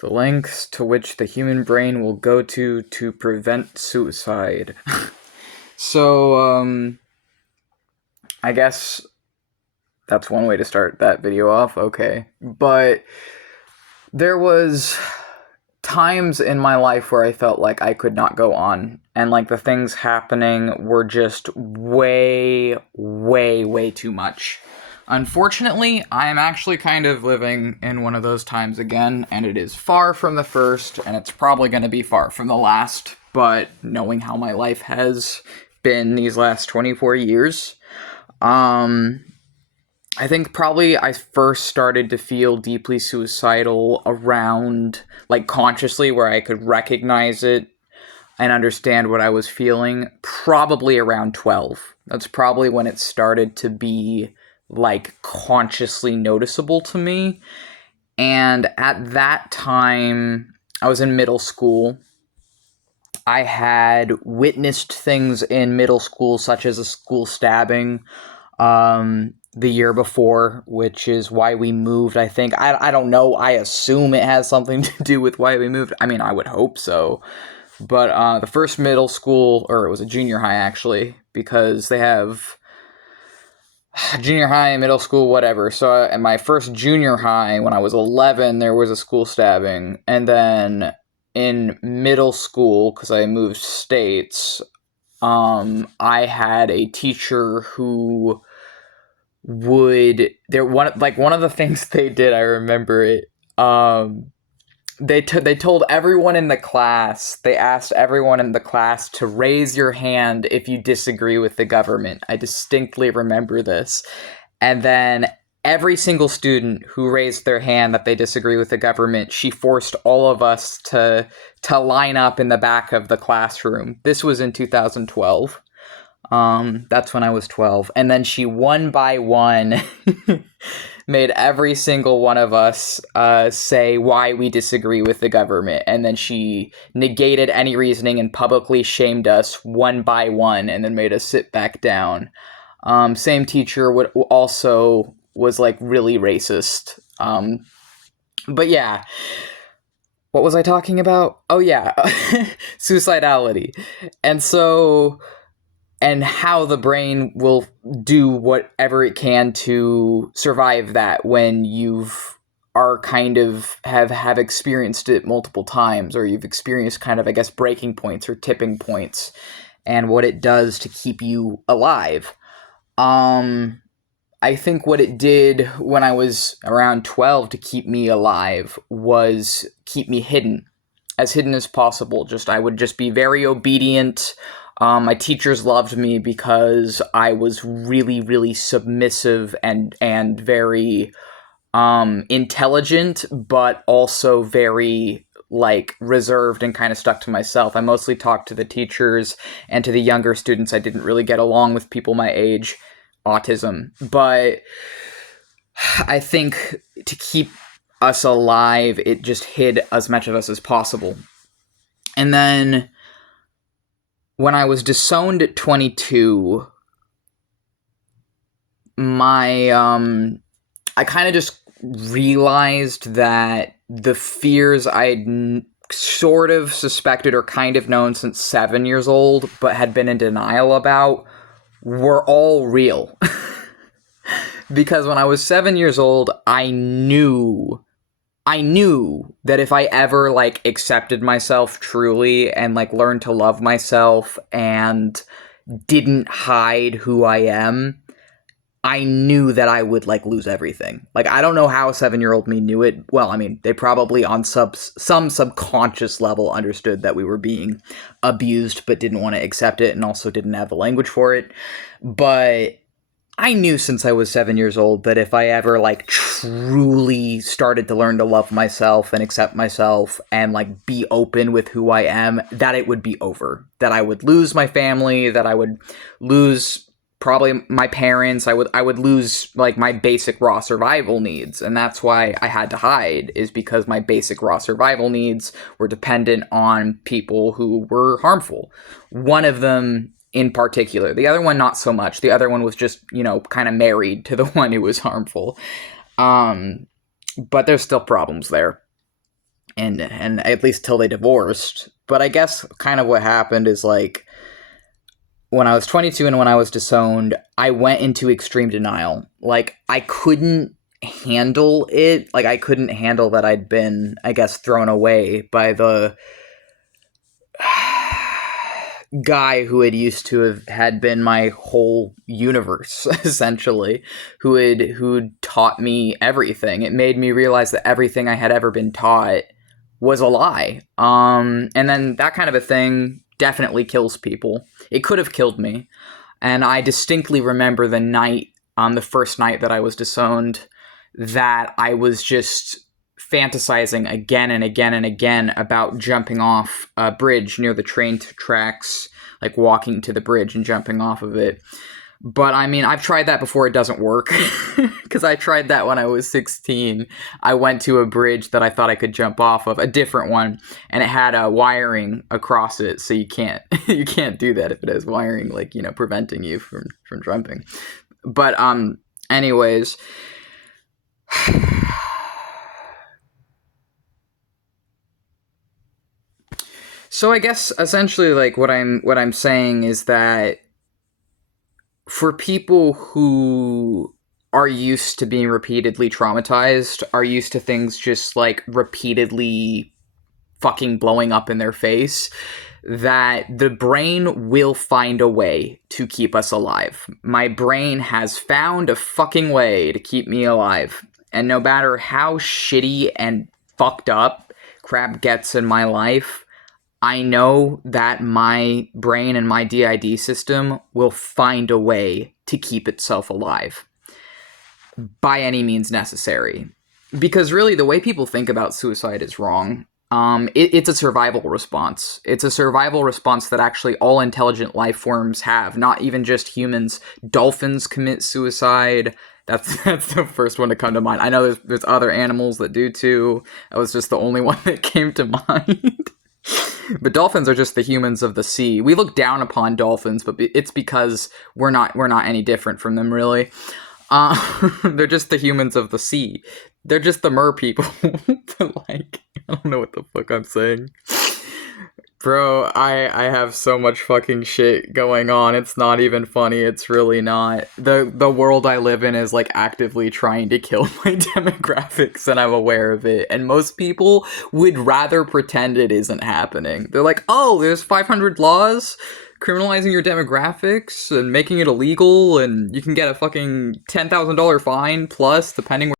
The lengths to which the human brain will go to prevent suicide. So, I guess that's one way to start that video off. Okay. But there was times in my life where I felt like I could not go on. And like the things happening were just way, way, way too much. Unfortunately, I am actually kind of living in one of those times again, and it is far from the first, and it's probably going to be far from the last. But knowing how my life has been these last 24 years, I think probably I first started to feel deeply suicidal around, like, consciously, where I could recognize it and understand what I was feeling, probably around 12. That's probably when it started to be, like, consciously noticeable to me. And at that time, I was in middle school. I had witnessed things in middle school, such as a school stabbing, the year before, which is why we moved, I think. I don't know. I assume it has something to do with why we moved. I mean, I would hope so. But the first middle school, or it was a junior high, actually, because they have junior high, middle school, whatever. So at my first junior high, when I was 11, there was a school stabbing. And then in middle school, because I moved states, I had a teacher who one of the things they did, I remember it, they told everyone in the class, they asked everyone in the class to raise your hand if you disagree with the government. I distinctly remember this. And then every single student who raised their hand that they disagree with the government, she forced all of us to line up in the back of the classroom. This was in 2012. That's when I was 12. And then she, one by one, made every single one of us say why we disagree with the government. And then she negated any reasoning and publicly shamed us one by one and then made us sit back down. Same teacher was like really racist. But yeah. What was I talking about? Oh yeah. Suicidality. And how the brain will do whatever it can to survive that when are kind of have experienced it multiple times, or you've experienced kind of, I guess, breaking points or tipping points, and what it does to keep you alive. I think what it did when I was around 12 to keep me alive was keep me hidden as possible. I would just be very obedient. My teachers loved me because I was really, really submissive and very intelligent, but also very, like, reserved and kind of stuck to myself. I mostly talked to the teachers and to the younger students. I didn't really get along with people my age. Autism. But I think to keep us alive, it just hid as much of us as possible. And then when I was disowned at 22, I kind of just realized that the fears I'd sort of suspected or kind of known since 7 years old, but had been in denial about, were all real. Because when I was 7 years old, I knew that if I ever, like, accepted myself truly and, like, learned to love myself and didn't hide who I am, I knew that I would, like, lose everything. Like, I don't know how a 7-year-old me knew it. Well, I mean, they probably on some subconscious level understood that we were being abused but didn't want to accept it and also didn't have the language for it. But I knew since I was 7 years old that if I ever, like, truly started to learn to love myself and accept myself and, like, be open with who I am, that it would be over. That I would lose my family, that I would lose probably my parents, I would lose, like, my basic raw survival needs. And that's why I had to hide, is because my basic raw survival needs were dependent on people who were harmful. One of them in particular. The other one, not so much. The other one was just, kind of married to the one who was harmful. But there's still problems there. and at least till they divorced. But I guess kind of what happened is like when I was 22 and when I was disowned, I went into extreme denial. Like I couldn't handle it. Like I couldn't handle that I'd been, I guess, thrown away by the guy who had used to have had been my whole universe, essentially, who'd taught me everything. It made me realize that everything I had ever been taught was a lie. And then that kind of a thing definitely kills people. It could have killed me. And I distinctly remember the first night that I was disowned, that I was just fantasizing again and again and again about jumping off a bridge near the train tracks, like walking to the bridge and jumping off of it. But I mean, I've tried that before. It doesn't work because I tried that when I was 16. I went to a bridge that I thought I could jump off of, a different one, and it had a wiring across it. So you can't do that if it has wiring, like, preventing you from jumping. But anyways, so I guess essentially like what I'm saying is that for people who are used to being repeatedly traumatized, are used to things just like repeatedly fucking blowing up in their face, that the brain will find a way to keep us alive. My brain has found a fucking way to keep me alive. And no matter how shitty and fucked up crap gets in my life, I know that my brain and my DID system will find a way to keep itself alive by any means necessary. Because really, the way people think about suicide is wrong. It's a survival response. It's a survival response that actually all intelligent life forms have, not even just humans. Dolphins commit suicide. That's the first one to come to mind. I know there's other animals that do too. That was just the only one that came to mind. But dolphins are just the humans of the sea. We look down upon dolphins, but it's because we're not any different from them, really. They're just the humans of the sea. They're just the mer people. Like, I don't know what the fuck I'm saying. Bro, I have so much fucking shit going on. It's not even funny. It's really not. The world I live in is like actively trying to kill my demographics, and I'm aware of it. And most people would rather pretend it isn't happening. They're like, oh, there's 500 laws criminalizing your demographics and making it illegal, and you can get a fucking $10,000 fine plus, depending